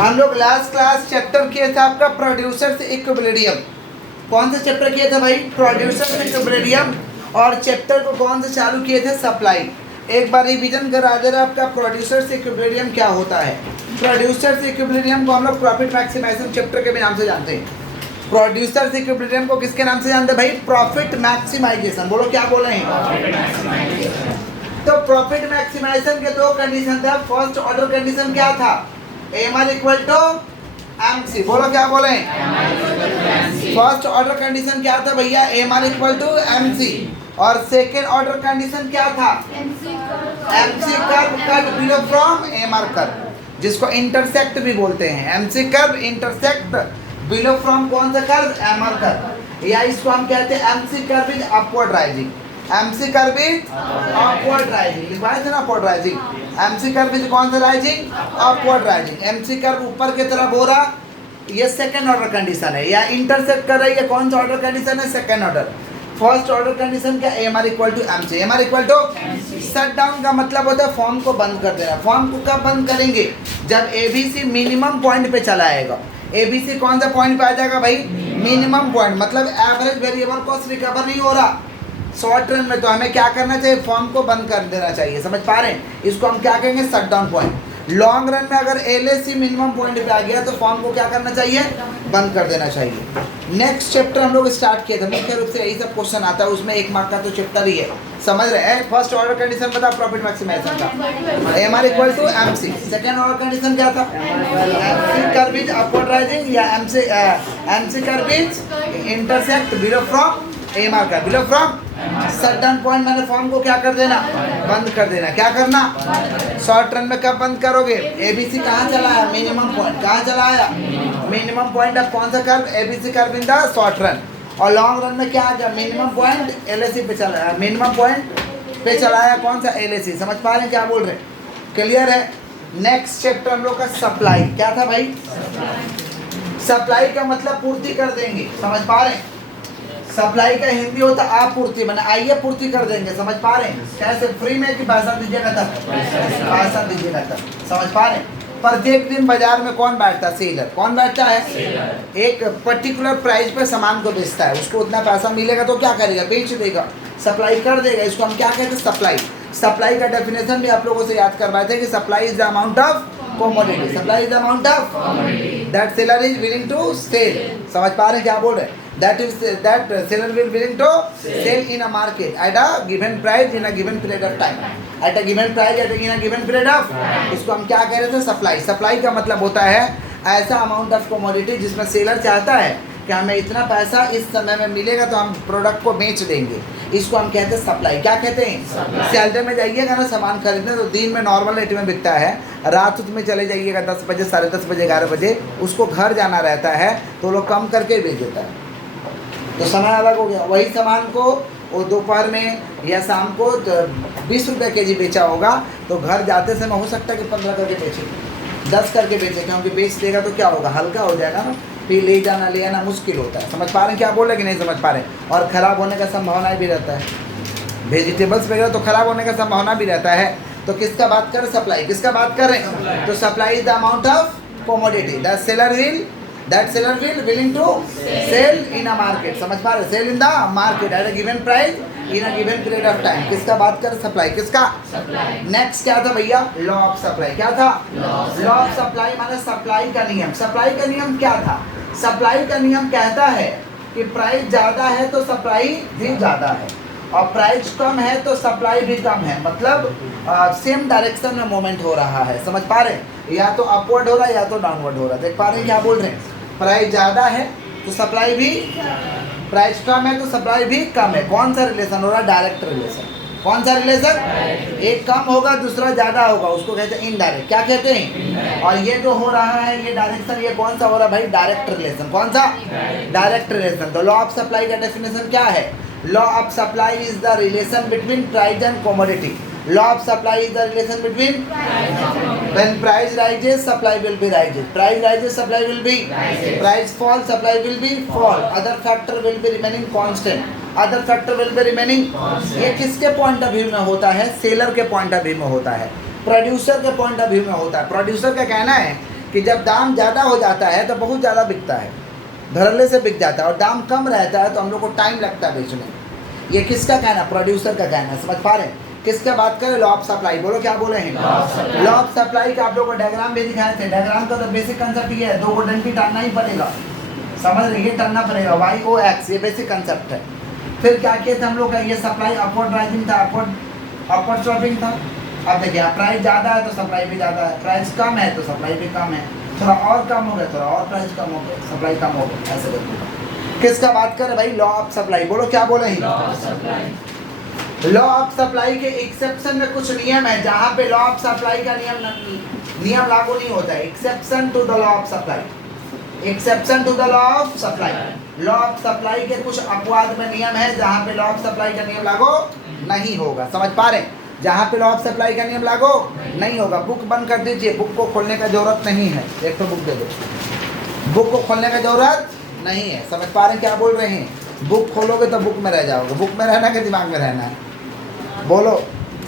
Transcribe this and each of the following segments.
हम लोग last class chapter किया था आपका प्रोड्यूसर्स इक्विलिब्रियम। कौन सा चैप्टर किया था भाई? Producers equilibrium. और चैप्टर को कौन से चालू किए थे? सप्लाई। एक बार रिवीजन करा दे रहा आपका प्रोड्यूसर्स इक्विलिब्रियम क्या होता है। प्रोड्यूसर्स इक्विलिब्रियम को हम लोग प्रॉफिट मैक्सिमाइजेशन चैप्टर के भी नाम से जानते हैं। प्रोड्यूसर्स इक्विलिब्रियम को किसके नाम से जानते हैं भाई? Profit maximisation. बोलो क्या बोले हैं? तो प्रॉफिट मैक्सिमाइजेशन के दो कंडीशन था। फर्स्ट ऑर्डर कंडीशन क्या था? M R equal to M C. बोलो क्या बोले? फर्स्ट ऑर्डर कंडीशन क्या था भैया? M R equal to M C. और सेकेंड ऑर्डर कंडीशन क्या था? M C curve cut below from M R curve, जिसको इंटरसेक्ट भी बोलते हैं। M C curve intersect below from कौन सा कर्व? M R curve. या इसको हम कहते हैं M C curve is upward rising. M C curve is upward rising. लिखवाए थे ना upward rising. M C curve is कौन सा rising? Upward rising. M C curve ऊपर की तरफ हो रहा, ये सेकंड ऑर्डर कंडीशन है। या इंटरसेक्ट कर रही है, कौन सा ऑर्डर कंडीशन है? Second order. First order condition क्या? M R equal to M C. M R equal to shut down का मतलब होता है फॉर्म को बंद कर देना। फॉर्म को कब बंद करेंगे? जब एबीसी मिनिमम पॉइंट पे चला आएगा। एबीसी कौन सा पॉइंट पे आ जाएगा भाई? मिनिमम पॉइंट, मतलब एवरेज वेरिएबल कॉस्ट रिकवर नहीं हो रहा। शॉर्ट रन में तो हमें क्या करना चाहिए? फॉर्म को बंद कर देना चाहिए। समझ पा रहे हैं? इसको हम क्या कहेंगे? Shut down point. Long run में अगर एलएसी मिनिमम पॉइंट पे आ गया तो फॉर्म को क्या करना चाहिए? बंद कर देना चाहिए। नेक्स्ट चैप्टर हम लोग स्टार्ट किए थे, मुख्य रूप से यही सब क्वेश्चन आता है, उसमें एक मार्क का तो चैप्टर ही है। समझ रहे हैं? फर्स्ट ऑर्डर कंडीशन बता प्रॉफिट मैक्सिमाइजेशन का, M R equal to M C. Second order condition क्या था? M C curve is upward rising या M C curve is intersect below from M R curve. Below from shut down point, मैंने form को क्या कर देना? बंद कर देना। क्या करना? शॉर्ट रन में कब बंद करोगे? एबीसी कहाँ चला आया? Minimum point. कहाँ चला आया? Minimum point. अब कौन सा curve? ABC curve in the short run. और लॉन्ग रन में क्या आ गया? मिनिमम पॉइंट एलएसी पे चला आया। मिनिमम पॉइंट पे चला आया कौन सा? एलएसी। समझ पा रहे हैं क्या बोल रहे हैं? क्लियर है? नेक्स्ट चैप्टर हम लोग का सप्लाई। क्या था भाई? सप्लाई का मतलब पूर्ति कर देंगे। समझ पा रहे हैं? सप्लाई का हिंदी होता आपूर्ति, मैंने आइए पूर्ति कर देंगे। समझ पा रहे हैं? कैसे? फ्री में कि पैसा दीजिएगा तब? पैसा दीजिएगा तब। समझ पा रहे हैं? प्रत्येक दिन बाजार में कौन बैठता है? सेलर। कौन बैठता है? एक पर्टिकुलर प्राइस पे सामान को बेचता है। उसको उतना पैसा मिलेगा तो क्या करेगा? बेच देगा, सप्लाई कर देगा। इसको हम क्या कहते हैं? सप्लाई। सप्लाई का डेफिनेशन भी आप लोगों से याद करवाए थे कि supply is the amount of commodity. Supply is the amount of that seller is willing to sell. समझ पा रहे हैं क्या बोल रहे हैं? That seller will willing to sell in a market at a given price in a given period of time. At a given price in a given period of, इसको हम क्या कह रहे थे? सप्लाई। सप्लाई का मतलब होता है ऐसा अमाउंट ऑफ कमोडिटी जिसमें सेलर चाहता है कि हमें इतना पैसा इस समय में मिलेगा तो हम प्रोडक्ट को बेच देंगे। इसको हम कहते हैं सप्लाई। क्या कहते हैं? सैलरी में जाइएगा ना सामान खरीदने तो दिन में नॉर्मल रेट में बिकता है, रात में चले जाइएगा 10 बजे, 10:30 बजे, 11 बजे, उसको घर जाना रहता है तो लोग कम करके बेच देता है, तो समय अलग हो गया। वही सामान को वो दोपहर में या शाम को 20 रुपये केजी बेचा होगा तो घर जाते समय हो सकता है कि 15 करके बेचे, 10 करके बेचे, क्योंकि बेच देगा तो क्या होगा? हल्का हो जाएगा ना, फिर ले आना मुश्किल होता है। समझ पा रहे हैं क्या बोल रहे कि नहीं समझ पा रहे? और ख़राब होने का संभावना भी रहता है। वेजिटेबल्स वगैरह तो ख़राब होने का संभावना भी रहता है। तो किसका बात कर? सप्लाई। किसका बात कर रहे हैं? तो supply is the amount of commodity that seller will willing to sell in a market. समझ पा रहे? Sell in the market at a given price in a given period of time. किसका बात कर? सप्लाई। किसका? नेक्स्ट क्या था भैया? Law of supply. क्या था? लॉ ऑफ सप्लाई माने सप्लाई का नियम। सप्लाई का नियम क्या था? सप्लाई का नियम कहता है कि प्राइस ज़्यादा है तो सप्लाई भी ज़्यादा है, और प्राइस कम है तो सप्लाई भी कम है। मतलब सेम डायरेक्शन में मूवमेंट हो रहा है। समझ पा रहे हैं? या तो अपवर्ड हो रहा है या तो डाउनवर्ड हो रहा है। देख पा रहे हैं क्या बोल रहे हैं? प्राइस ज़्यादा है तो सप्लाई भी, प्राइस कम है तो सप्लाई भी कम है। कौन सा रिलेशन हो रहा है? Direct relation. कौन सा रिलेशन? एक कम होगा दूसरा ज़्यादा होगा, उसको कहते हैं इनडायरेक्ट। क्या कहते हैं? और ये जो हो रहा है ये डायरेक्शन, ये कौन सा हो रहा है भाई? Direct relation. कौन सा? Direct relation. तो लॉ ऑफ सप्लाई का डेफिनेशन क्या है? Law of supply is the relation between price and commodity. Law of supply is the relation between when price rises, supply will be rises. Price rises, supply will be rises. Price falls, supply will be fall. Other factor will be remaining constant. Other factor will be remaining constant. ये किसके point of view में होता है? Seller के point of view में होता है, producer के पॉइंट ऑफ व्यू में होता है। प्रोड्यूसर का कहना है कि जब दाम ज़्यादा हो जाता है तो बहुत ज़्यादा बिकता है, धड़ल्ले से बिक जाता है, और दाम कम रहता है तो हम लोग को टाइम लगता है बेचने। ये किसका कहना? प्रोड्यूसर का कहना है। समझ पा रहे हैं? किसका बात करें? Law of supply. बोलो क्या बोले हैं? लॉ ऑफ सप्लाई का आप लोगों को डायग्राम भी दिखाए थे। डायग्राम का तो बेसिक कंसेप्ट ये है, दो को डंडी टानना ही पड़ेगा, समझ रहे? ये टानना पड़ेगा, वाई ओ एक्स, ये बेसिक कंसेप्ट है। फिर क्या किए थे हम लोग का? ये सप्लाई अपवर्ड राइजिंग था, अपवर्ड स्लॉपिंग था। अब देखिए, प्राइस ज़्यादा है तो सप्लाई भी ज़्यादा है, प्राइस कम है तो सप्लाई भी कम है, थोड़ा और कम हो गया, थोड़ा और प्राइस कम हो गया, सप्लाई कम हो गया, ऐसे करके। किसका बात कर रहे भाई? Law of supply. बोलो क्या बोले हैं? लॉ ऑफ सप्लाई के एक्सेप्शन में कुछ नियम है जहाँ पे लॉ ऑफ सप्लाई का नियम लागू नहीं होता है। Exception to the law of supply, exception to the law of supply. Law of supply के कुछ अपवाद में नियम है जहाँ पे लॉ ऑफ सप्लाई का नियम लागू नहीं होगा। समझ पा रहे हैं? जहाँ पे लॉ ऑफ सप्लाई का नियम लागू नहीं होगा। बुक बंद कर दीजिए, बुक को खोलने का जरूरत नहीं है। एक तो बुक दे दो, बुक को खोलने का जरूरत नहीं है। समझ पा रहे हैं क्या बोल रहे हैं? बुक खोलोगे तो बुक में रह जाओगे। बुक में रहना कि दिमाग में रहना है? बोलो।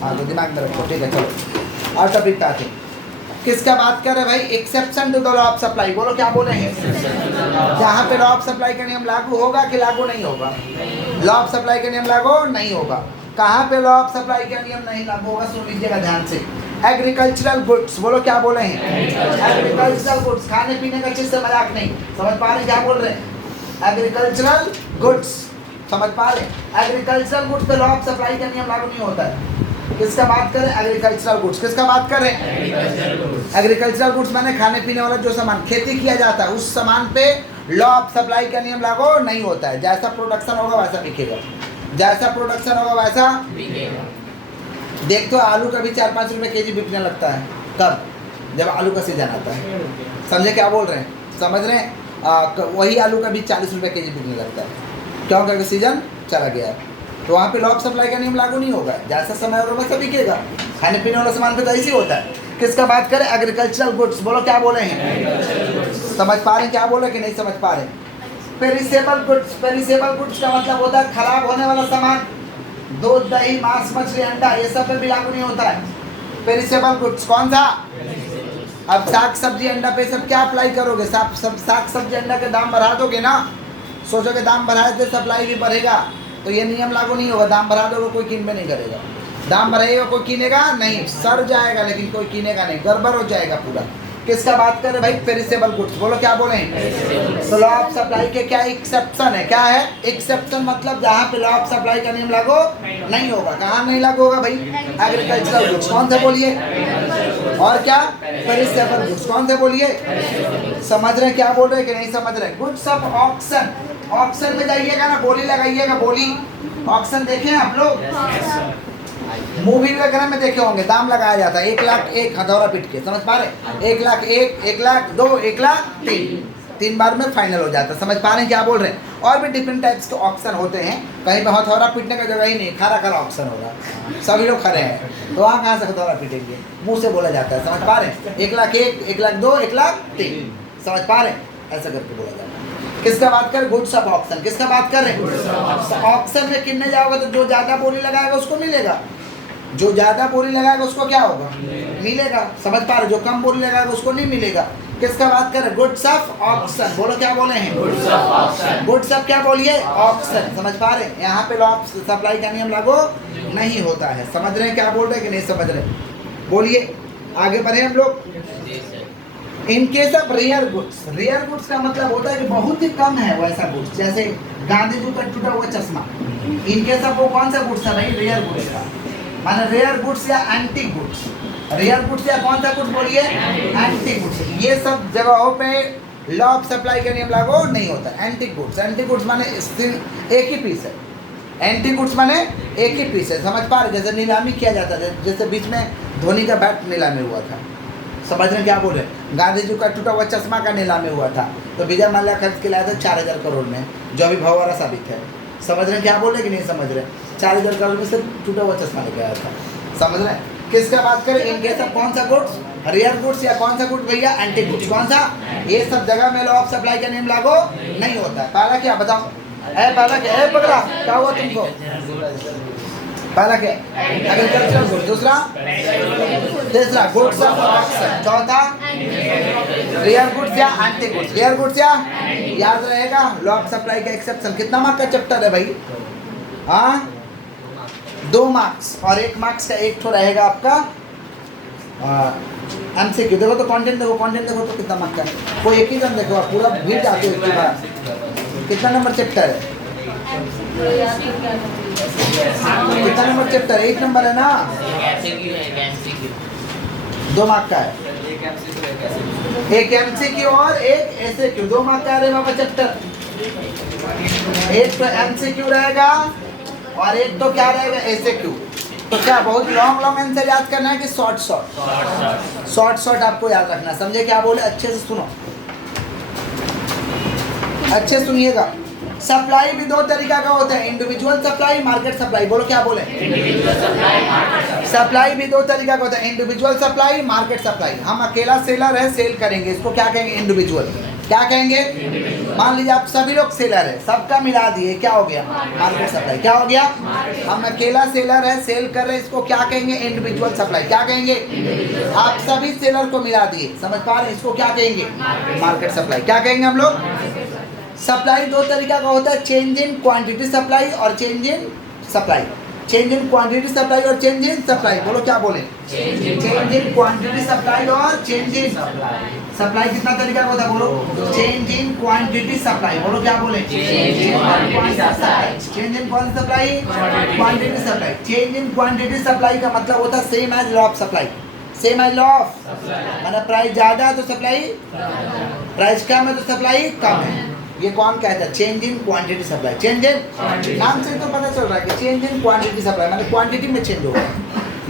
हाँ तो दिमाग में रखो, ठीक है। चलो और टॉपिक पे आते हैं। किसका बात कर रहे हैं भाई? Exception to the law of supply. बोलो क्या बोले हैं? जहाँ पे लॉ ऑफ सप्लाई का नियम लागू होगा कि लागू नहीं होगा? लॉ ऑफ सप्लाई का नियम लागू नहीं होगा। कहाँ पे लॉ ऑफ सप्लाई का नियम नहीं लागू होगा? सुन लीजिएगा ध्यान से। Agricultural goods. बोलो क्या बोले हैं? एग्रीकल्चरल गुड्स, खाने पीने का चीज से मजाक नहीं। समझ पा रहे क्या बोल रहे हैं? एग्रीकल्चरल गुड्स, समझ पा रहे? एग्रीकल्चरल गुड्स पे लॉ ऑफ सप्लाई का नियम लागू नहीं होता है। किसका बात करें? Agricultural goods. किसका बात करें? एग्रीकल्चरल गुड्स माने खाने पीने वाला जो सामान खेती किया जाता है, उस सामान पे लॉ ऑफ सप्लाई का नियम लागू नहीं होता है। जैसा प्रोडक्शन होगा वैसा बिकेगा, जैसा प्रोडक्शन होगा वैसा बिकेगा। देख तो आलू का भी 4-5 रुपये केजी बिकने लगता है। कब? जब आलू का सीजन आता है। समझे क्या बोल रहे हैं? समझ रहे हैं? वही आलू का भी 40 रुपये केजी बिकने लगता है। क्यों? क्योंकि सीजन चला गया है। तो वहाँ पे लॉ ऑफ सप्लाई का नियम लागू नहीं होगा। जैसा समय होगा वैसा बिकेगा। खाने पीने वाला सामान पे तो ऐसे ही होता है। किसका बात करें? Agricultural goods. बोलो क्या बोले हैं? समझ पा रहे हैं क्या बोले कि नहीं समझ पा रहे? Perishable goods. पेरिसेबल गुड्स का मतलब होता है खराब होने वाला सामान। दूध, दही, मांस, मछली, अंडा, ये सब पे भी लागू नहीं होता है पेरिसेबल गुड्स। कौन सा? अब साग सब्जी अंडा पे सब क्या अप्लाई करोगे? साग सब्जी अंडा के दाम बढ़ा दोगे ना, सोचोगे दाम बढ़ाए तो सप्लाई भी बढ़ेगा, तो ये नियम लागू नहीं होगा। दाम बढ़ा दोगे कोई किन में नहीं करेगा, दाम बढ़ाएगा कोई किनेगा नहीं, सड़ जाएगा लेकिन कोई किनेगा नहीं, गड़बड़ हो जाएगा पूरा। किसका बात कर रहे भाई? Perishable goods. बोलो क्या बोले? तो लॉ ऑफ सप्लाई के क्या एक्सेप्शन है? क्या है एक्सेप्शन? मतलब जहाँ पे लॉ ऑफ सप्लाई का नियम लागू नहीं होगा। कहाँ नहीं लागू होगा भाई? Agricultural goods. कौन से बोलिए? और क्या? Perishable goods. कौन से बोलिए? समझ रहे क्या बोल रहे कि नहीं समझ रहे? Goods of auction. ऑक्शन में जाइएगा ना, बोली लगाइएगा। बोली ऑक्शन देखे हैं आप लोग? मूवी वगैरह में देखे होंगे, दाम लगाया जाता है 1 लाख 1 हथौड़ा पीट के। समझ पा रहे? 1 लाख 1, 1 लाख 2, 1 लाख 3 बार में फाइनल हो जाता है। समझ पा रहे हैं क्या बोल रहे हैं? और भी डिफरेंट टाइप्स के ऑक्शन होते हैं। कहीं पे हथौड़ा पीटने का जगह ही नहीं, खरा खरा ऑक्शन होगा, सभी लोग खड़े हैं, तो वहाँ कहाँ से हथौड़ा पीटेंगे? मुंह से बोला जाता है। समझ पा रहे हैं? 1 लाख 1, 1 लाख 2, 1 लाख 3। समझ पा रहे हैं? ऐसा करके बोला जाता है। किसका बात करें? Goods of auction. किसका बात कर रहे हैं? ऑक्शन में कितने जाओगे तो जो ज़्यादा बोली लगाएगा उसको मिलेगा, जो ज़्यादा बोली लगाएगा उसको क्या होगा? मिलेगा। समझ पा रहे? जो कम बोली लगाएगा उसको नहीं मिलेगा। किसका बात कर रहे? Goods of auction. बोलो क्या बोले हैं? Goods of auction. Goods of क्या बोलिए? ऑक्शन। समझ पा रहे? यहाँ पे लॉ ऑफ सप्लाई का नियम लागू नहीं होता है। समझ रहे हैं क्या बोल रहे हैं कि नहीं समझ रहे? बोलिए, आगे बढ़े हम लोग। In case of rare goods. Rare goods का मतलब होता है कि बहुत ही कम है वैसा गुड्स, जैसे गांधी जी का टूटा हुआ चश्मा। इन केस ऑफ वो कौन सा गुड्स है भाई? रेयर गुड्स का माने रेयर गुड्स या एंटीक गुड्स। रेयर गुड्स या कौन सा गुड्स बोलिए? Antique goods. ये सब जगहों पे लॉ ऑफ सप्लाई का नियम लागू नहीं होता। एंटीक गुड्स, एंटीक गुड्स माने एक ही पीस है। एंटीक गुड्स माने एक ही पीस है। समझ पा रहे? जैसे नीलामी किया जाता है, जैसे बीच में धोनी का बैट नीलामी हुआ था। समझ रहे क्या बोल रहे? गांधी जी का टूटा हुआ चश्मा का नीलामी हुआ था, तो विजय माल्या खर्च के लाया था 4000 करोड़ में, जो अभी भंवरा साबित है। समझ रहे क्या बोल रहे कि नहीं समझ रहे? 4000 करोड़ में से टूटा हुआ चश्मा लेके आया था। समझ रहे? किसका बात करें? इन केस ऑफ कौन सा गुड्स? रेयर गुड्स या कौन सा गुड्स भैया? Antique goods. कौन सा? ये सब जगह में लॉ ऑफ सप्लाई का नियम लागू नहीं होता। पहला क्या बताओ? पहला क्या है? पकड़ा क्या हुआ तुमको? पहला क्या? Agricultural goods. दूसरा, तीसरा गुड्स ऑफ ऑक्शन। चौथा रियल गुड्स या एंटी गुड्स, रियल गुड्स या, याद रहेगा लॉ ऑफ सप्लाई का एक्सेप्शन। कितना मार्क का चैप्टर है भाई? हाँ 2 मार्क्स और 1 मार्क्स का एक ठो रहेगा आपका एमसीक्यू। देखो तो कंटेंट देखो, कंटेंट देखो तो कितना मार्क का है। कोई एक ही जन देखो, पूरा भीड़ जाते हो इसके बाद। कितना नंबर चैप्टर है? कितना नंबर चैप्टर? 1 नंबर है ना, 2 मार्क का है। एक एमसीक्यू और एक एसएक्यू, 2 मार्क का है बाबा चैप्टर। एक तो एमसीक्यू रहेगा और एक तो क्या रहेगा? एसएक्यू। तो क्या बहुत लॉन्ग आंसर याद करना है कि शॉर्ट आपको याद रखना। समझे क्या बोले? अच्छे से सुनो, अच्छे सुनिएगा। सप्लाई भी 2 तरीका का होता है, इंडिविजुअल सप्लाई, मार्केट सप्लाई। बोलो क्या बोले? सप्लाई भी 2 तरीका का होता है, इंडिविजुअल सप्लाई, मार्केट सप्लाई। हम अकेला सेलर है, सेल करेंगे, इसको क्या कहेंगे? इंडिविजुअल। क्या कहेंगे? मान लीजिए आप सभी लोग सेलर है, सबका मिला दिए, क्या हो गया? Market supply. क्या हो गया? हम अकेला सेलर है, सेल कर रहे हैं, इसको क्या कहेंगे? Individual supply. क्या कहेंगे? आप सभी सेलर को मिला दिए, समझ पा रहे हैं? इसको क्या कहेंगे? Market supply. क्या कहेंगे हम लोग? सप्लाई 2 तरीका का होता है, चेंज इन क्वांटिटी सप्लाई और change in supply. Change in quantity supply और चेंज इन सप्लाई। बोलो क्या बोले? चेंज इन क्वांटिटी सप्लाई और चेंज इन सप्लाई। कितना तरीका का होता है? बोलो चेंज इन क्वांटिटी सप्लाई। बोलो क्या बोले? Change in quantity supply, quantity supply. Change in quantity supply का मतलब होता है same as law of supply. Same as law of, मतलब प्राइस ज्यादा है तो सप्लाई, प्राइस कम है तो सप्लाई कम है। ये कौन कहता है? Change in quantity supply. Change इन, नाम से तो पता चल रहा है कि चेंज इन क्वांटिटी सप्लाई मतलब क्वांटिटी में चेंज होगा,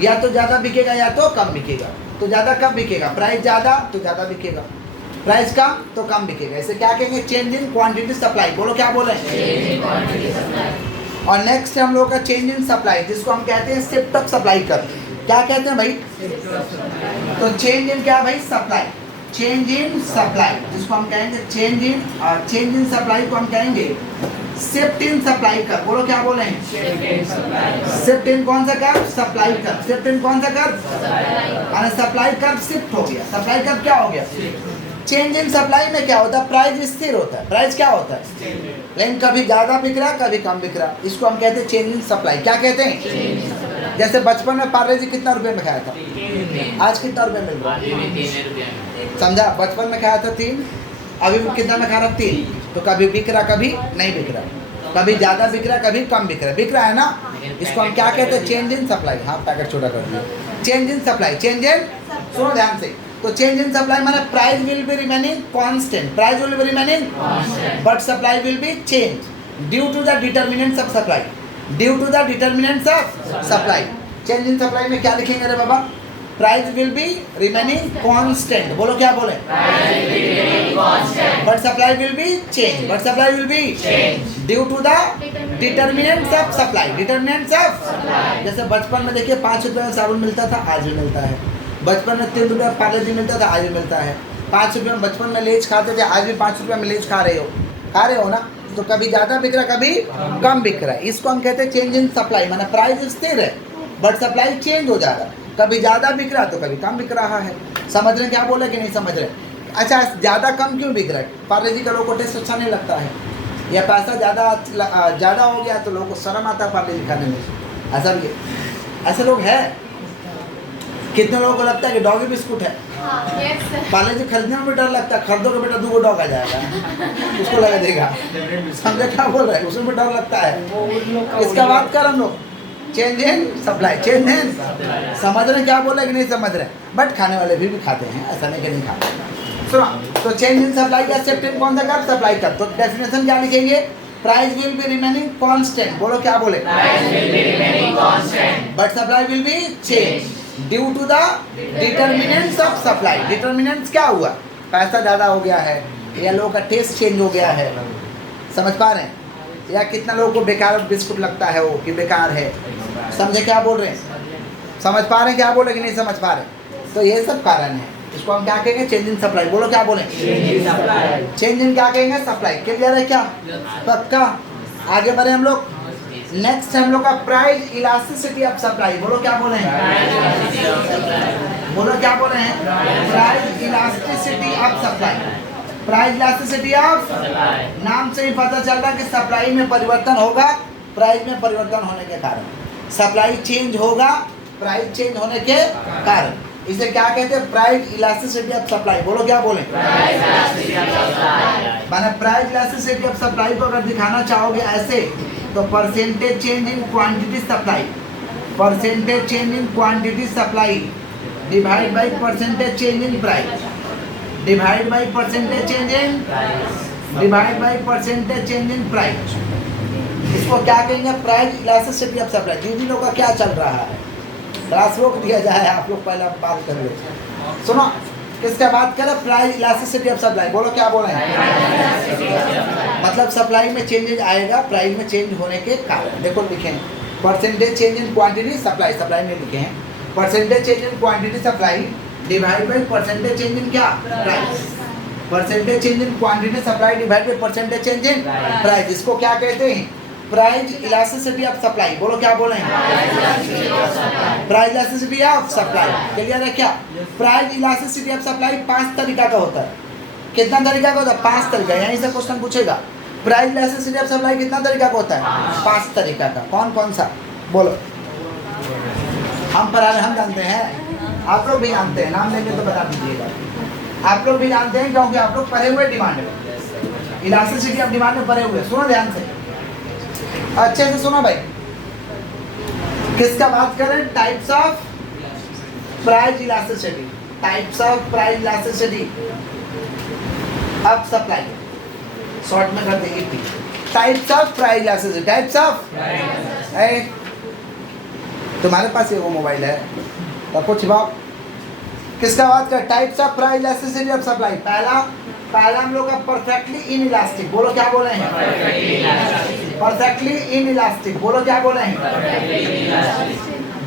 या तो ज़्यादा बिकेगा या तो कम बिकेगा। तो ज़्यादा कब बिकेगा? प्राइस ज़्यादा तो ज़्यादा बिकेगा, प्राइस कम तो कम बिकेगा। इसे क्या कहेंगे? Change in quantity supply. बोलो क्या बोले? और नेक्स्ट हम लोग का चेंज इन सप्लाई, जिसको हम कहते हैं शिफ्ट ऑफ सप्लाई कर। क्या कहते हैं भाई? तो चेंज इन क्या भाई? सप्लाई। चेंज इन सप्लाई जिसको हम कहेंगे चेंज इन, और चेंज इन सप्लाई को हम कहेंगे शिफ्ट इन सप्लाई कर। बोलो क्या बोले? शिफ्ट इन कौन सा कर? सप्लाई कर। शिफ्ट इन कौन सा कर? माने सप्लाई कर शिफ्ट हो गया। सप्लाई कर क्या हो गया? चेंज इन सप्लाई में क्या होता है? प्राइस स्थिर होता है। प्राइस क्या होता है? लेकिन कभी ज़्यादा बिक रहा, कभी कम बिक रहा। इसको हम कहते हैं चेंज इन सप्लाई। क्या कहते हैं? जैसे बचपन में पार्ले जी कितना रुपए में खाया था, आज कितना रुपए मिल रहा है? समझा? बचपन में खाया था 3, अभी कितना में खा रहा? 3। तो कभी बिक रहा, कभी नहीं बिक रहा, कभी ज़्यादा बिक रहा, कभी कम बिक रहा। बिक रहा है ना, इसको हम क्या कहते हैं? Change in supply. हाँ पैकेट छोटा कर दिया। Change in supply, change in, सुनो ध्यान से। तो चेंज इन सप्लाई माने price will be remaining constant, price will be remaining but supply will be change due to the determinants of supply, due to the determinants of supply. Change in supply में क्या लिखेंगे रे बाबा? Price will be remaining constant. बोलो क्या बोले? But supply will be change, but supply will be due to the determinants of supply, determinants of. जैसे बचपन में देखिए 5 रुपये में साबुन मिलता था, आज भी मिलता है। बचपन में 3 रुपये पार्ले जी मिलता था, आज भी मिलता है। 5 रुपये में बचपन में लेज खाते थे, आज भी 5 रुपये में लेज खा रहे हो ना। तो कभी ज़्यादा बिक रहा, कभी कम बिक रहा है। इसको हम कहते हैं चेंज इन सप्लाई, माना प्राइस स्थिर है बट सप्लाई चेंज हो जा रहा है। कभी ज़्यादा बिक रहा तो कभी कम बिक रहा है। समझ रहे क्या बोला कि नहीं समझ रहे? अच्छा ज़्यादा कम क्यों बिक रहा है? पार्ले जी का लोगों को टेस्ट अच्छा नहीं लगता है, या पैसा ज़्यादा हो गया तो लोगों को शर्म आता है पार्ले जी खाने में। ऐसा भी है, ऐसे लोग हैं। कितने लोगों को लगता है कि डॉगी बिस्कुट है, पार्ले जी खरीदने में भी डर लगता है। खरीदोगे बेटा 2 डॉग आ जाएगा, उसको लगा देगा। समझे क्या बोल रहे हैं? उसमें भी डर लगता है। इसका बात कर हम लोग चेंज इन सप्लाई, चेंज इन, समझ रहे क्या बोले कि नहीं समझ रहे? बट खाने वाले भी खाते हैं, ऐसा नहीं कि नहीं खाते। सुनो, तो चेंज इन सप्लाई या शिफ्ट इन कौन सा कर? सप्लाई कर। तो डेफिनेशन क्या लिखेंगे? Price will be remaining constant. बोलो क्या बोले? But supply will be change due to the determinants of supply. Determinants क्या हुआ? पैसा ज़्यादा हो गया है, या लोगों का टेस्ट चेंज हो गया है। समझ पा रहे हैं? या कितना लोगों को बेकार बिस्कुट लगता है वो कि बेकार है। समझे क्या बोल रहे हैं? समझ पा रहे हैं क्या बोले कि नहीं समझ पा रहे? तो ये सब कारण है। इसको हम क्या कहेंगे? Change in supply. बोलो क्या बोले? चेंज इन क्या कहेंगे? सप्लाई। क्लियर है क्या? पक्का? आगे बढ़े हम लोग। नेक्स्ट हम लोग का प्राइस इलास्टिसिटी ऑफ सप्लाई। बोलो क्या बोले? बोलो क्या बोल रहे हैं? Price elasticity of supply. Price elasticity of, नाम से ही पता चल रहा है कि सप्लाई में परिवर्तन होगा प्राइस में परिवर्तन होने के कारण। सप्लाई चेंज होगा प्राइस चेंज होने के कारण। इसे क्या कहते हैं? Price elasticity of supply. बोलो क्या बोले? माने प्राइस इलास्टिसिटी ऑफ सप्लाई को अगर दिखाना चाहोगे ऐसे तो percentage change in quantity supply, percentage change in quantity supply divide by percentage change in price, divide by percentage change in, divide by percentage change in price. इसको क्या कहेंगे? Price elasticity of supply. दीदी लोग का क्या चल रहा है? क्लास रोक दिया जाए, आप लोग पहले बात कर लो। सुनो, किसका बात करें? Price elasticity of supply. बोलो क्या बोल रहे हैं? मतलब सप्लाई में चेंजेज आएगा प्राइस में चेंज होने के कारण। देखो लिखे हैं percentage change in quantity supply, supply में लिखे हैं percentage change in quantity supply divide by percentage change in क्या? Price. Percentage change in quantity supply divide by percentage change in price. इसको क्या कहते हैं? Price elasticity of supply. बोलो क्या बोल रहे हैं? Price elasticity of supply. Clear है क्या? प्राइस इलास्टिसिटी ऑफ सप्लाई 5 तरीका का होता है। कितना तरीका का होता है? 5 तरीका। यहीं से क्वेश्चन पूछेगा प्राइस इलास्टिसिटी ऑफ सप्लाई कितना तरीका का होता है? 5 तरीका का। कौन कौन सा? बोलो। हम पढ़ा रहे, हम जानते हैं, आप लोग भी जानते हैं, नाम लेंगे तो बता दीजिएगा। आप लोग भी जानते हैं क्योंकि आप लोग पढ़े हुए डिमांड में, इलास्टिसिटी ऑफ डिमांड में पढ़े हुए। सुनो ध्यान से, अच्छे से सुनो भाई। किसका बात करें? Types of price elasticity, types of price elasticity of supply. Short में कर देंगे types of price elasticity. Types of, तुम्हारे पास ये वो मोबाइल है तो छिपाओ। किसका बात कर? Types of price elasticity of supply. पहला हम लोग का परफेक्टली इन इलास्टिक। बोलो क्या बोल रहे हैं? Perfectly in elastic. बोलो क्या बोल रहे हैं?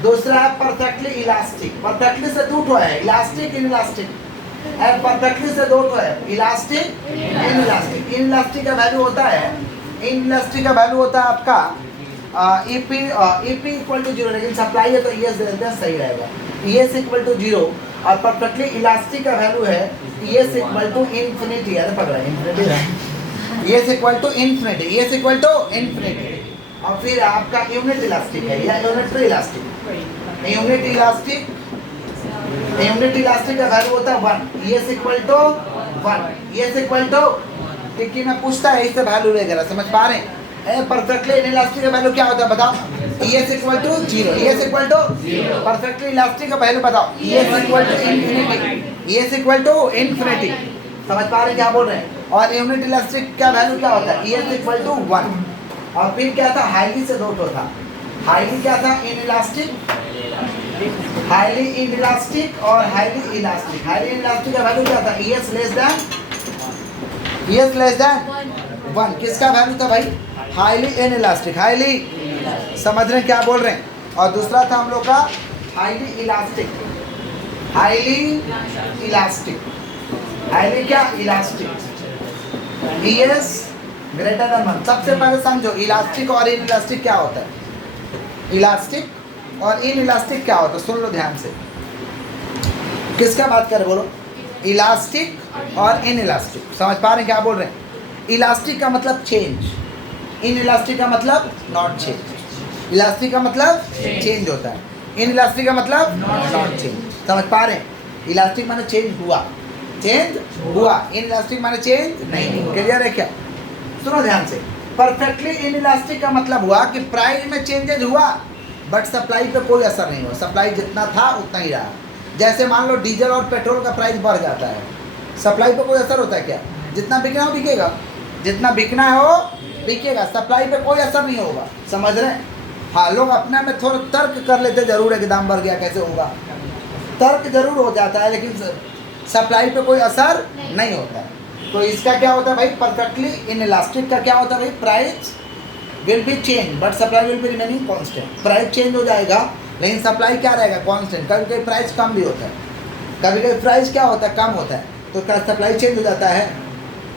दूसरा है परफेक्टली इलास्टिक। परफेक्टली से दो ठो है, इलास्टिक इन इलास्टिक। परफेक्टली से दो ठो है, elastic in elastic. In elastic का वैल्यू होता है, इन इलास्टिक का वैल्यू होता है आपका ईपी इक्वल टू 0। लेकिन सप्लाई है तो ES दे देते हैं, सही रहेगा। ES इक्वल टू 0 और परफेक्टली इलास्टिक का वैल्यू है ES इक्वल टू इन्फिनिटी। अरे पकड़ा इन्फिनिटी है, ES equal to infinity, ES equal to infinity. और फिर आपका यूनिट इलास्टिक है या unitary elastic. Unit elastic, unit elastic का वैल्यू होता है 1, ES equal to 1, ES equal to. टिक्की में पूछता है इससे वैल्यू वगैरह, समझ पा रहे हैं? परफेक्टली इलास्टिक का वैल्यू क्या होता है बताओ? ES equal to 0, ES equal to perfectly elastic का वैल्यू बताओ? ES equal to infinity, ES equal to infinity. समझ पा रहे हैं क्या बोल रहे हैं? और यूनिट इलास्टिक का वैल्यू क्या होता है? ES equal to 1। और फिर क्या था? हाईली से दो ठो था। हाईली क्या था? Inelastic, highly inelastic और highly elastic. Highly inelastic का वैल्यू क्या था? ES less than, ES less than 1। किसका वैल्यू था भाई? Highly inelastic. हाईली, समझ रहे हैं क्या बोल रहे हैं? और दूसरा था हम लोग का highly elastic, highly elastic, highly क्या? इलास्टिक। ES greater than 1। सबसे पहले समझो इलास्टिक और इन इलास्टिक क्या होता है। इलास्टिक और इन इलास्टिक क्या होता है, सुन लो ध्यान से। किसका बात करें? बोलो। इलास्टिक और इन इलास्टिक। समझ पा रहे हैं क्या बोल रहे हैं? इलास्टिक का मतलब चेंज, इन इलास्टिक का मतलब नॉट चेंज। इलास्टिक का मतलब चेंज होता है, इन इलास्टिक का मतलब नॉट चेंज। समझ पा रहे हैं? इलास्टिक माने चेंज हुआ, चेंज हुआ। इन इलास्टिक माने चेंज नहीं। क्लियर है क्या? सुनो ध्यान से। परफेक्टली इन इलास्टिक का मतलब हुआ कि प्राइस में चेंजेज हुआ बट सप्लाई पे कोई असर नहीं हुआ। सप्लाई जितना था उतना ही रहा। जैसे मान लो डीजल और पेट्रोल का प्राइस बढ़ जाता है, सप्लाई पे कोई असर होता है क्या? जितना बिकना हो बिकेगा, जितना बिकना है वो बिकेगा, सप्लाई पे कोई असर नहीं होगा। समझ रहे हैं? हाँ, लोग अपने में थोड़ा तर्क कर लेते जरूर है कि दाम बढ़ गया कैसे होगा, तर्क जरूर हो जाता है, लेकिन सप्लाई पे कोई असर नहीं होता है। तो इसका क्या होता है भाई? परफेक्टली इन इलास्टिक का क्या होता है भाई? Price will be change but supply will be remaining constant. Price change हो जाएगा लेकिन सप्लाई क्या रहेगा? कांस्टेंट। कभी कभी प्राइस कम भी होता है, कभी कभी प्राइस क्या होता है? कम होता है। तो क्या सप्लाई चेंज हो जाता है?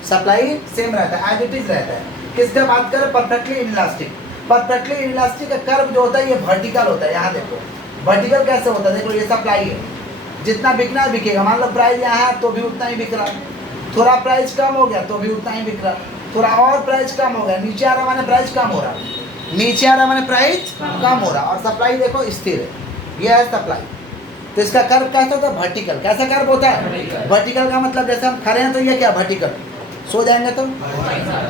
सप्लाई सेम रहता है, एज इट इज रहता है। किसका बात करें? Perfectly in elastic. Perfectly in elastic का कर्व जो होता है ये वर्टिकल होता है। यहाँ देखो वर्टिकल कैसे होता है, देखो ये सप्लाई है, जितना बिकना है बिकेगा। मान लो प्राइस यहाँ है तो भी उतना ही बिक रहा है, थोड़ा प्राइस कम हो गया तो भी उतना ही बिक रहा है, थोड़ा और प्राइस कम हो गया, नीचे आ रहा माने प्राइस कम हो रहा है, नीचे आ रहा माने प्राइस कम हो रहा, और सप्लाई देखो स्थिर है, यह है सप्लाई। तो इसका कर्व कैसा होता है? वर्टिकल। कैसा कर्व होता है? वर्टिकल का मतलब जैसे हम खड़े हैं तो ये क्या वर्टिकल, सो जाएंगे तो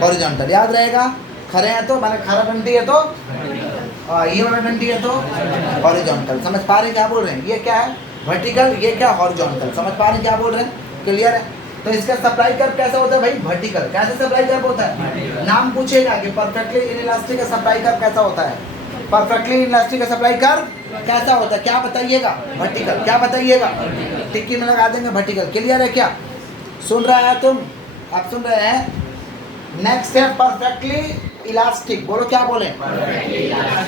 हॉरिजॉन्टल, याद रहेगा। खड़े हैं तो माने खड़ा डंडी है तो, ये वाला डंडी है तो हॉरिजॉन्टल। समझ पा रहे हैं क्या बोल रहे हैं? ये क्या है वर्टिकल, ये क्या हॉरिजॉन्टल। समझ पा रहे हैं क्या बोल रहे हैं? क्लियर है? तो इसका सप्लाई कर्व कैसा होता है भाई? वर्टिकल। कैसे सप्लाई कर्व होता है? नाम पूछेगा कि परफेक्टली इनइलास्टिक का सप्लाई कर्व कैसा होता है, परफेक्टली इनइलास्टिक का सप्लाई कर्व कैसा होता है, क्या बताइएगा? वर्टिकल। क्या बताइएगा? टिक्की में लगा देंगे वर्टिकल। क्लियर है क्या? सुन रहा है तुम? आप सुन रहे हैं? नेक्स्ट है परफेक्टली इलास्टिक। बोलो क्या बोले?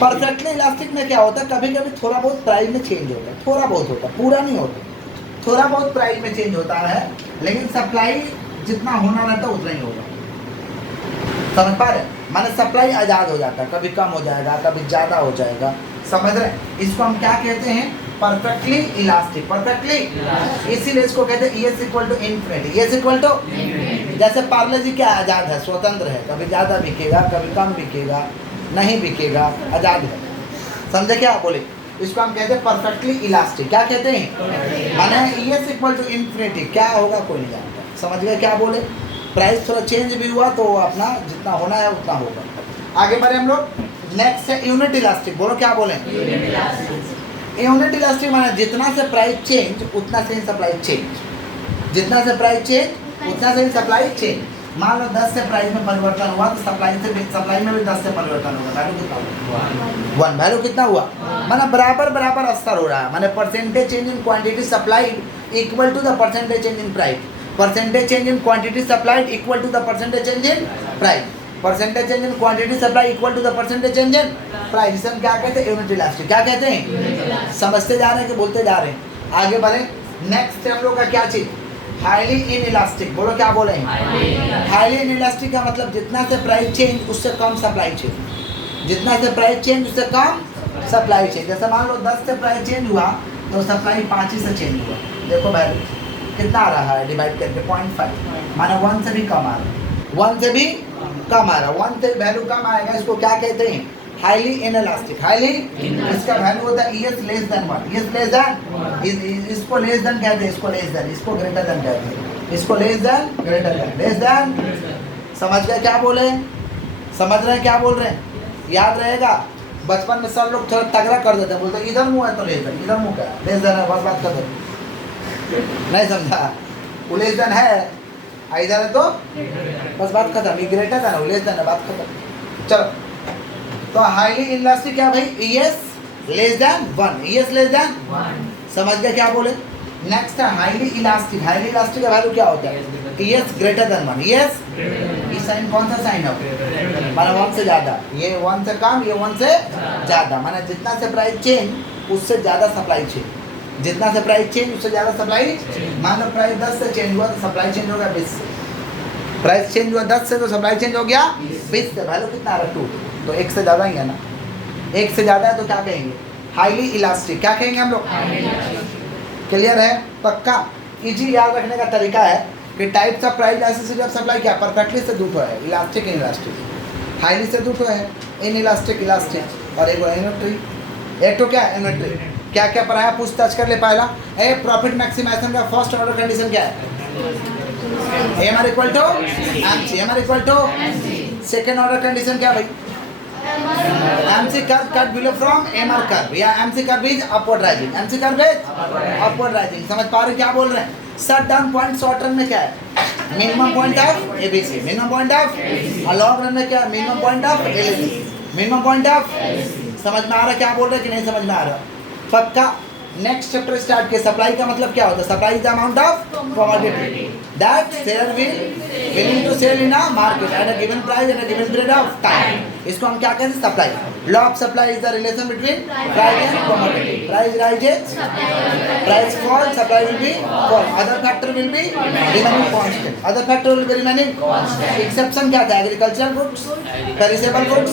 परफेक्टली इलास्टिक में क्या होता है? कभी कभी थोड़ा बहुत प्राइस में चेंज होता है, थोड़ा बहुत होता है, पूरा नहीं होता, थोड़ा बहुत प्राइस में चेंज होता है, लेकिन सप्लाई जितना होना रहता है उतना ही होगा। समझ पा रहे? माने सप्लाई आज़ाद हो जाता है, कभी कम हो जाएगा, कभी ज़्यादा हो जाएगा। समझ रहे? इसको हम क्या कहते हैं? Perfectly elastic. परफेक्टली, इसीलिए इसको कहते हैं ES equal to infinity. ES equal to, जैसे पार्ले जी क्या आज़ाद है, स्वतंत्र है, कभी ज़्यादा बिकेगा, कभी कम बिकेगा, नहीं बिकेगा, आज़ाद है। समझे क्या बोले? इसको हम कहते हैं परफेक्टली इलास्टिक। क्या कहते हैं? माने ES इक्वल टू इन्फिनिटी, क्या होगा कोई नहीं जानता। समझ गए क्या बोले? प्राइस थोड़ा चेंज भी हुआ तो अपना जितना होना है उतना होगा। आगे बढ़े हम लोग। नेक्स्ट है यूनिट इलास्टिक। बोलो क्या बोले? यूनिट इलास्टिक माने जितना से प्राइस चेंज उतना से ही सप्लाई चेंज, जितना से प्राइस चेंज उतना से ही सप्लाई चेंज। मान लो 10 से प्राइस में परिवर्तन हुआ तो सप्लाई में भी 10 से परिवर्तन होगा। वैल्यू कितना हुआ? 1। वैल्यू कितना हुआ? माने बराबर बराबर असर हो रहा है। माने percentage change in quantity supplied equal to the percentage change in price. Percentage change in quantity supplied equal to the percentage change in price. Percentage change in quantity supply equal to the percentage change in price. इसे हम क्या कहते हैं? Unit elastic. क्या कहते हैं? समझते जा रहे हैं कि बोलते जा रहे हैं? आगे बढ़े। नेक्स्ट हम लोग का क्या चीज? Highly in elastic. बोलो क्या बोले हैं? हाईली इन इलास्टिक का मतलब जितना से प्राइस चेंज उससे कम सप्लाई चेंज, जितना से प्राइस चेंज उससे कम सप्लाई चेंज। जैसे मान लो 10 से प्राइस चेंज हुआ तो सप्लाई 5 ही से चेंज हुआ। देखो वैल्यू कितना आ रहा है डिवाइड करके 0.5, माना 1 से भी कम आ रहा है, 1 से भी कम आ रहा है, 1 से वैल्यू कम आएगा। इसको क्या कहते हैं? Highly inelastic. हाईली, इसका वैल्यू होता है ES less than 1। ES less then, इसको लेस देन कहते हैं, इसको लेस देन, इसको ग्रेटर देन कहते हैं, इसको less than, greater than, less than. समझ गए क्या बोले? समझ रहे हैं क्या बोल रहे हैं? याद रहेगा। बचपन में सब लोग थोड़ा तगड़ा कर देते हैं, बोलते हैं इधर मुँह है तो लेस देन, इधर मुँह क्या है, लेस देन है, बस बात कर दो। नहीं समझा? वो लेस देन है, इधर है तो बस बात खत्म। ये ग्रेटर देन है, लेस देन है, बात खत्म। चलो, तो हाईली इलास्टिक क्या भाई? ES less than 1। ES less than 1। समझ गए क्या बोले? नेक्स्ट है हाईली इलास्टिक। हाईली इलास्टिक का वैल्यू क्या होता है? ES greater than 1। ES, ये साइन कौन सा साइन है? माना 1 से ज़्यादा, ये 1 से कम, ये 1 से ज़्यादा। माना जितना से प्राइस चेंज उससे ज़्यादा सप्लाई चेंज, जितना से प्राइस चेंज उससे ज़्यादा सप्लाई। मान लो प्राइस 10 से चेंज हुआ तो सप्लाई चेंज हो गया 20 से। प्राइस चेंज हुआ 10 से तो सप्लाई चेंज हो गया 20 से। वैल्यू कितना आ रहा है? 2। तो 1 से ज़्यादा ही है ना, 1 से ज़्यादा है तो क्या कहेंगे? Highly elastic. क्या कहेंगे हम लोग? क्लियर है? पक्का? इजी याद रखने का तरीका है कि types of price elasticity of supply क्या? परफेक्टली से 2 है, इलास्टिक इन इलास्टिक। हाईली से 2 है, इन इलास्टिक इलास्टिक, और एक यूनिटरी। एक तो क्या है? यूनिटरी। क्या क्या पढ़ाया? पूछताछ कर ले। पहला ए प्रॉफिट मैक्सिमाइजेशन का फर्स्ट ऑर्डर कंडीशन क्या है? AMR equal to MC। AMR equal to second order condition क्या भाई? MC curve cut below from AMR curve, या MC curve is upward rising. MC curve is upward rising. समझ पा रहे क्या बोल रहे हैं? Shut down point short run में क्या है? Minimum point of ABC। Minimum point of long run में क्या है? Minimum point of LHC। Minimum point of, समझ में आ रहा क्या बोल रहे कि नहीं समझ में आ रहा? पक्का? नेक्स्ट चैप्टर स्टार्ट किया। सप्लाई का मतलब क्या होता है? Supply is the amount of commodity that seller willing to sell in a market at a given price at a given period of time. इसको हम क्या कहते हैं? Supply. Law of supply is the relation between price and commodity. Price rises, price fall, supply will be fall, other factor will be remaining constant, other factor will be remaining constant. Exception क्या था? Agricultural goods, perishable goods,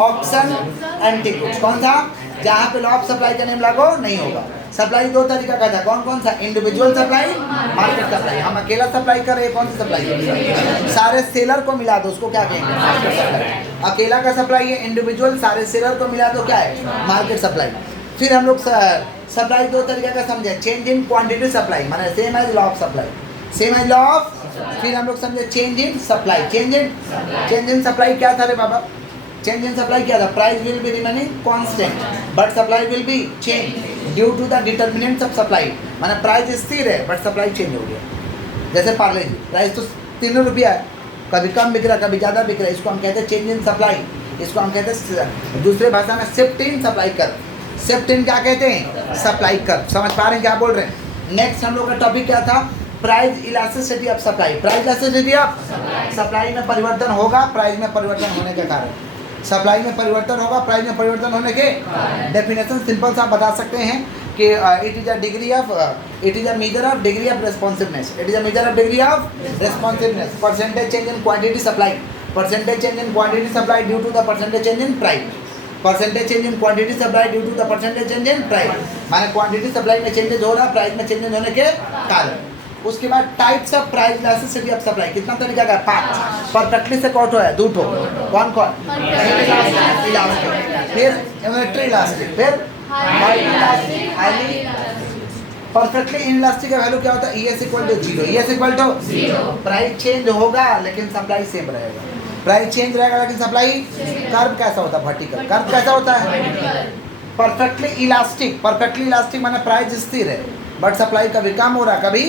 option, antique goods. कौन सा? जहाँ पे law of supply का name लागू नहीं होगा। सप्लाई दो तरीका का था, कौन कौन सा? Individual supply, market supply. हम अकेला सप्लाई कर रहे हैं, कौन सी सप्लाई? सारे सेलर को मिला दो, उसको क्या कहेंगे? Market supply. अकेला का सप्लाई है इंडिविजुअल, सारे सेलर को मिला दो क्या है? Market supply. फिर हम लोग सप्लाई दो तरीका का समझे, चेंज इन क्वांटिटी सप्लाई, माने same as law of supply, same as law of. फिर हम लोग समझे change in supply, change in supply क्या था रे बाबा? चेंज इन सप्लाई क्या था? Price will be remaining constant but supply will be change due to the determinants of supply, माने प्राइस स्थिर है बट सप्लाई चेंज हो गया। जैसे पार्ले जी प्राइस तो 3 रुपया है, कभी कम बिक रहा कभी ज़्यादा बिक रहा है, इसको हम कहते हैं चेंज इन सप्लाई। इसको हम कहते हैं दूसरे भाषा में शिफ्ट इन सप्लाई कर। शिफ्ट इन क्या कहते हैं? सप्लाई कर। समझ पा रहे हैं क्या बोल रहे हैं? नेक्स्ट हम लोग का टॉपिक क्या था? Price elasticity of supply. Price elasticity of supply में परिवर्तन होगा प्राइस में परिवर्तन होने के कारण, सप्लाई में परिवर्तन होगा प्राइस में परिवर्तन होने के। डेफिनेशन सिंपल सा बता सकते हैं कि it is a degree of it is a measure of degree of responsiveness, it is a measure of degree of responsiveness, percentage change in quantity supply, percentage change in quantity supply due to the percentage change in price, percentage change in quantity supply due to the percentage change in price, माने quantity supply में changes हो रहा price में changes होने के कारण। उसके बाद types of price elasticity of supply, कितना तरीका का? 5। परफेक्टली से कौन है? 2 ठो। कौन कौन? इलास्टिक, फिर यूनिटरी इलास्टिक, फिर हाईली इलास्टिक। परफेक्टली इनइलास्टिक का वैल्यू क्या होता है? ES equal to 0, ES equal to 0। Price change होगा लेकिन सप्लाई सेम रहेगा, प्राइस चेंज रहेगा लेकिन सप्लाई। कर्व कैसा होता है? वर्टिकल। कर्व कैसा होता है? परफेक्टली इलास्टिक माने प्राइस स्थिर है बट सप्लाई कभी कम हो रहा कभी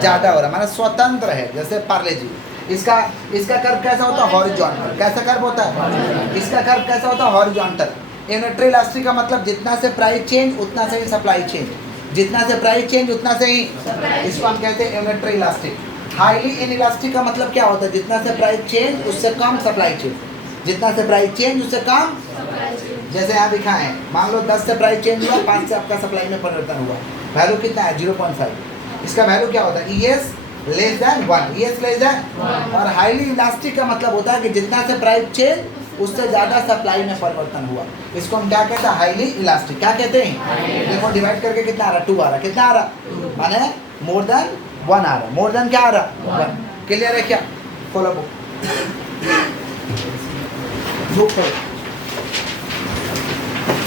ज़्यादा हो रहा, माने स्वतंत्र है। जैसे पार्ले जी, इसका कर्व कैसा होता है? हॉरिजॉन्टल। कैसा कर्व होता है? इसका कर्व कैसा होता है? हॉरिजॉन्टल। यूनिटरी इलास्टिक का मतलब जितना से प्राइस चेंज उतना से ही सप्लाई चेंज, जितना से प्राइस चेंज उतना से ही, इसको हम कहते हैं यूनिटरी इलास्टिक। हाईली इनइलास्टिक का मतलब क्या होता है? जितना से प्राइस चेंज उससे कम सप्लाई चेंज, जितना से प्राइस चेंज उससे कम। जैसे यहाँ दिखा है, मान लो 10 से प्राइस चेंज हुआ, 5 से आपका सप्लाई में परिवर्तन हुआ, वैल्यू कितना है? 0.5। इसका वैल्यू क्या होता है? ES less than 1, ES less then. और हाईली इलास्टिक का मतलब होता है कि जितना से प्राइस चेंज उससे ज़्यादा सप्लाई में परिवर्तन हुआ, इसको हम क्या कहते हैं? Highly elastic. क्या कहते हैं? देखो डिवाइड करके कितना आ रहा? 2 आ रहा। कितना आ रहा? माने मोर देन 1 आ रहा। मोर देन क्या आ रहा? 1। क्लियर है क्या? Follow book.